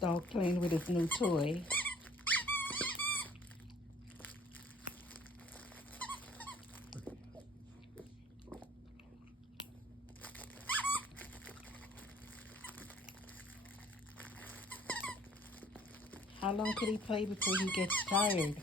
Dog playing with his new toy. How long could he play before he gets tired?